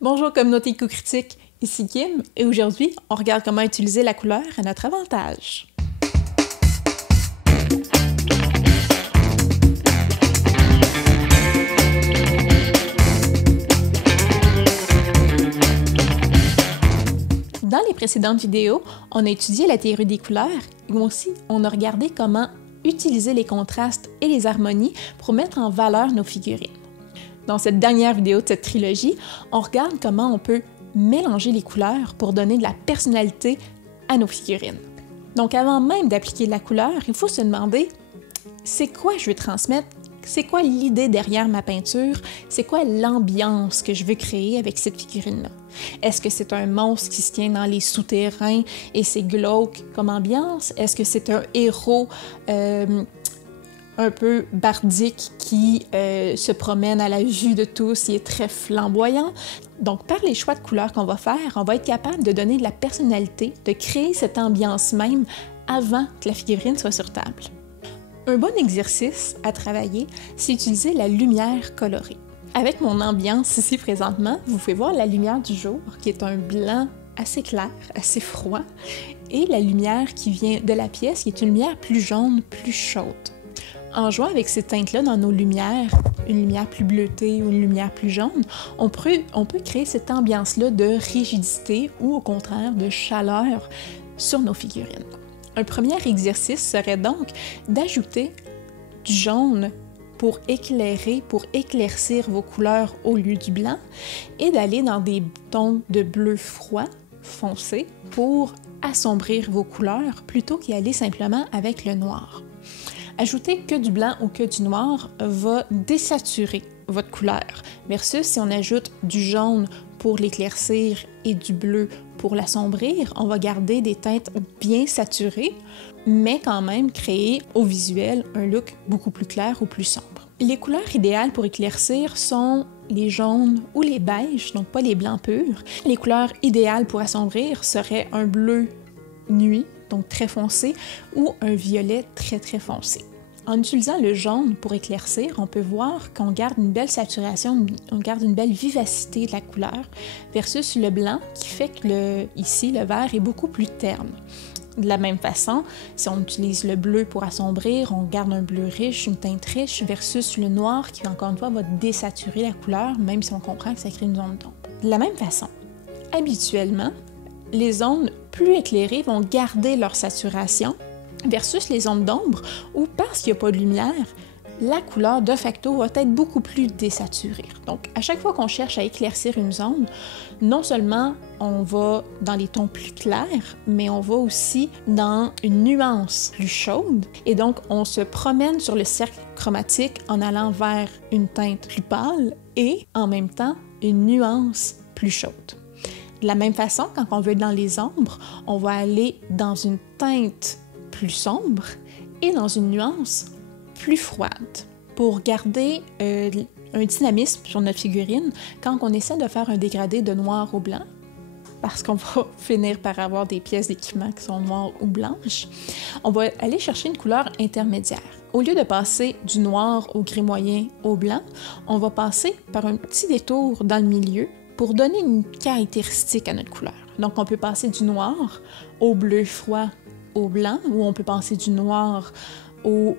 Bonjour communauté Éco-Critique, ici Kim et aujourd'hui, on regarde comment utiliser la couleur à notre avantage. Dans les précédentes vidéos, on a étudié la théorie des couleurs et aussi on a regardé comment utiliser les contrastes et les harmonies pour mettre en valeur nos figurines. Dans cette dernière vidéo de cette trilogie, on regarde comment on peut mélanger les couleurs pour donner de la personnalité à nos figurines. Donc avant même d'appliquer de la couleur, il faut se demander c'est quoi je veux transmettre, c'est quoi l'idée derrière ma peinture, c'est quoi l'ambiance que je veux créer avec cette figurine-là. Est-ce que c'est un monstre qui se tient dans les souterrains et c'est glauque comme ambiance? Est-ce que c'est un héros un peu bardique qui se promène à la vue de tous et est très flamboyant? Donc, par les choix de couleurs qu'on va faire, on va être capable de donner de la personnalité, de créer cette ambiance même avant que la figurine soit sur table. Un bon exercice à travailler, c'est utiliser la lumière colorée. Avec mon ambiance ici présentement, vous pouvez voir la lumière du jour, qui est un blanc assez clair, assez froid, et la lumière qui vient de la pièce, qui est une lumière plus jaune, plus chaude. En jouant avec ces teintes-là dans nos lumières, une lumière plus bleutée ou une lumière plus jaune, on peut créer cette ambiance-là de rigidité ou au contraire de chaleur sur nos figurines. Un premier exercice serait donc d'ajouter du jaune pour éclairer, pour éclaircir vos couleurs au lieu du blanc et d'aller dans des tons de bleu froid, foncé, pour assombrir vos couleurs plutôt qu'y aller simplement avec le noir. Ajouter que du blanc ou que du noir va désaturer votre couleur, versus si on ajoute du jaune pour l'éclaircir et du bleu pour l'assombrir, on va garder des teintes bien saturées, mais quand même créer au visuel un look beaucoup plus clair ou plus sombre. Les couleurs idéales pour éclaircir sont les jaunes ou les beiges, donc pas les blancs purs. Les couleurs idéales pour assombrir seraient un bleu nuit, donc très foncé, ou un violet très foncé. En utilisant le jaune pour éclaircir, on peut voir qu'on garde une belle saturation, on garde une belle vivacité de la couleur, versus le blanc qui fait que ici, le vert est beaucoup plus terne. De la même façon, si on utilise le bleu pour assombrir, on garde un bleu riche, une teinte riche, versus le noir qui, encore une fois, va désaturer la couleur, même si on comprend que ça crée une zone d'ombre. De la même façon, habituellement, les zones plus éclairées vont garder leur saturation versus les zones d'ombre où, parce qu'il n'y a pas de lumière, la couleur de facto va être beaucoup plus désaturée. Donc, à chaque fois qu'on cherche à éclaircir une zone, non seulement on va dans les tons plus clairs, mais on va aussi dans une nuance plus chaude. Et donc, on se promène sur le cercle chromatique en allant vers une teinte plus pâle et, en même temps, une nuance plus chaude. De la même façon, quand on veut être dans les ombres, on va aller dans une teinte plus sombre et dans une nuance plus froide pour garder un dynamisme sur notre figurine quand on essaie de faire un dégradé de noir au blanc, parce qu'on va finir par avoir des pièces d'équipement qui sont noires ou blanches. On va aller chercher une couleur intermédiaire. Au lieu de passer du noir au gris moyen au blanc, on va passer par un petit détour dans le milieu pour donner une caractéristique à notre couleur. Donc, on peut passer du noir au bleu froid au blanc, ou on peut passer du noir au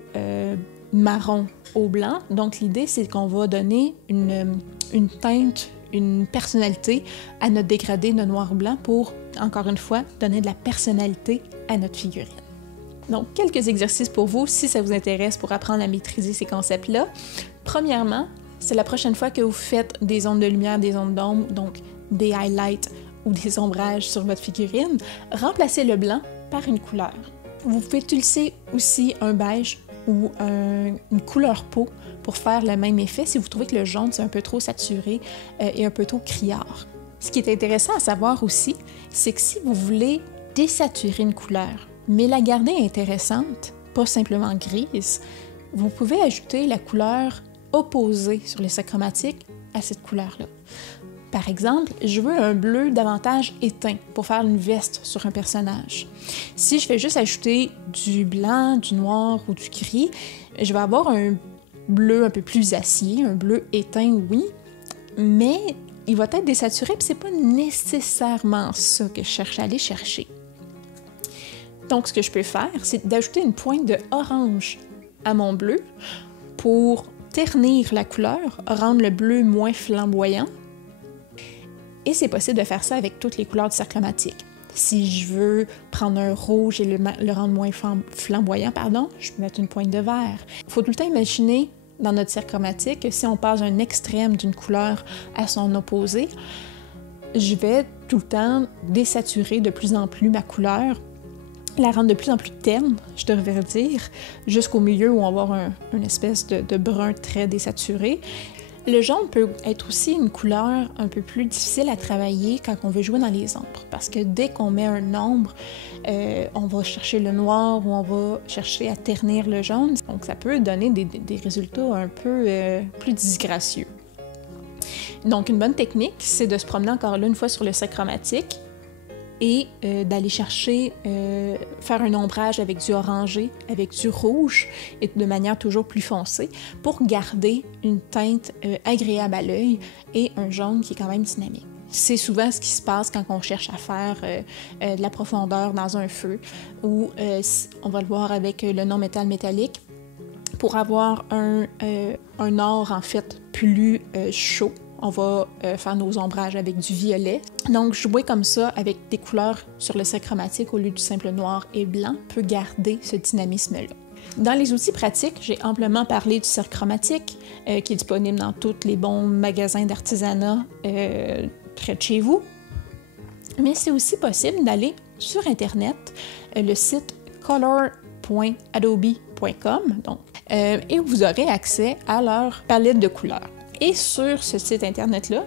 marron au blanc. Donc, l'idée, c'est qu'on va donner une teinte, une personnalité à notre dégradé de noir ou blanc pour, encore une fois, donner de la personnalité à notre figurine. Donc, quelques exercices pour vous, si ça vous intéresse, pour apprendre à maîtriser ces concepts-là. Premièrement, c'est la prochaine fois que vous faites des zones de lumière, des zones d'ombre, donc des highlights ou des ombrages sur votre figurine, remplacez le blanc par une couleur. Vous pouvez utiliser aussi un beige ou une couleur peau pour faire le même effet si vous trouvez que le jaune c'est un peu trop saturé et un peu trop criard. Ce qui est intéressant à savoir aussi, c'est que si vous voulez désaturer une couleur, mais la garder intéressante, pas simplement grise, vous pouvez ajouter la couleur opposée sur le cercle chromatique à cette couleur-là. Par exemple, je veux un bleu davantage éteint pour faire une veste sur un personnage. Si je fais juste ajouter du blanc, du noir ou du gris, je vais avoir un bleu un peu plus acier, un bleu éteint, oui, mais il va être désaturé, puis c'est pas nécessairement ça que je cherche à aller chercher. Donc, ce que je peux faire, c'est d'ajouter une pointe de orange à mon bleu pour ternir la couleur, rendre le bleu moins flamboyant. Et c'est possible de faire ça avec toutes les couleurs du cercle chromatique. Si je veux prendre un rouge et le rendre moins flamboyant, je peux mettre une pointe de vert. Il faut tout le temps imaginer dans notre cercle chromatique que si on passe d'un extrême d'une couleur à son opposé, je vais tout le temps désaturer de plus en plus ma couleur, la rendre de plus en plus terne, je devrais dire, jusqu'au milieu où on va avoir une espèce de brun très désaturé. Le jaune peut être aussi une couleur un peu plus difficile à travailler quand on veut jouer dans les ombres, parce que dès qu'on met un ombre, on va chercher le noir ou on va chercher à ternir le jaune, donc ça peut donner des résultats un peu plus disgracieux. Donc une bonne technique, c'est de se promener encore là une fois sur le cercle chromatique et d'aller chercher, faire un ombrage avec du orangé, avec du rouge, et de manière toujours plus foncée, pour garder une teinte agréable à l'œil et un jaune qui est quand même dynamique. C'est souvent ce qui se passe quand on cherche à faire de la profondeur dans un feu, ou on va le voir avec le non-métal métallique, pour avoir un or en fait plus chaud. On va faire nos ombrages avec du violet. Donc, jouer comme ça avec des couleurs sur le cercle chromatique au lieu du simple noir et blanc peut garder ce dynamisme-là. Dans les outils pratiques, j'ai amplement parlé du cercle chromatique qui est disponible dans tous les bons magasins d'artisanat près de chez vous. Mais c'est aussi possible d'aller sur Internet, le site color.adobe.com, et vous aurez accès à leur palette de couleurs. Et sur ce site Internet-là,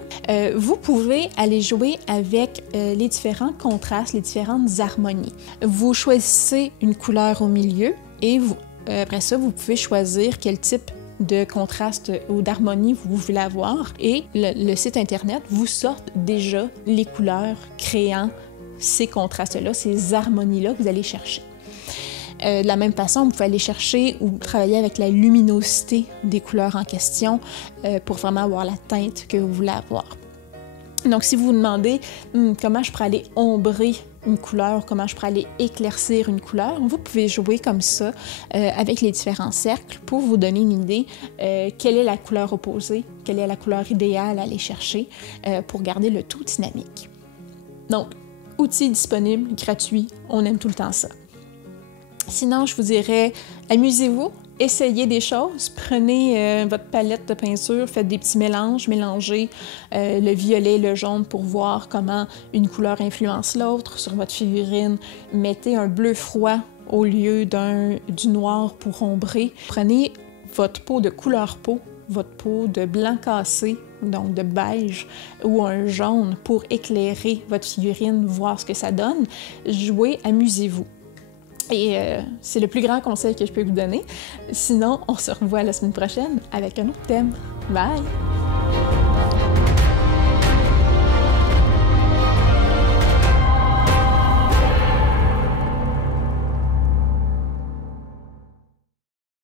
vous pouvez aller jouer avec les différents contrastes, les différentes harmonies. Vous choisissez une couleur au milieu et après ça, vous pouvez choisir quel type de contraste ou d'harmonie vous voulez avoir. Et le site Internet vous sort déjà les couleurs créant ces contrastes-là, ces harmonies-là que vous allez chercher. De la même façon, vous pouvez aller chercher ou travailler avec la luminosité des couleurs en question pour vraiment avoir la teinte que vous voulez avoir. Donc, si vous vous demandez comment je pourrais aller ombrer une couleur, comment je pourrais aller éclaircir une couleur, vous pouvez jouer comme ça avec les différents cercles pour vous donner une idée quelle est la couleur opposée, quelle est la couleur idéale à aller chercher pour garder le tout dynamique. Donc, outils disponibles, gratuits, on aime tout le temps ça. Sinon, je vous dirais, amusez-vous, essayez des choses, prenez votre palette de peinture, faites des petits mélanges, mélangez le violet et le jaune pour voir comment une couleur influence l'autre sur votre figurine. Mettez un bleu froid au lieu du noir pour ombrer. Prenez votre peau de couleur peau, votre peau de blanc cassé, donc de beige, ou un jaune pour éclairer votre figurine, voir ce que ça donne. Jouez, amusez-vous. Et c'est le plus grand conseil que je peux vous donner. Sinon, on se revoit la semaine prochaine avec un autre thème. Bye!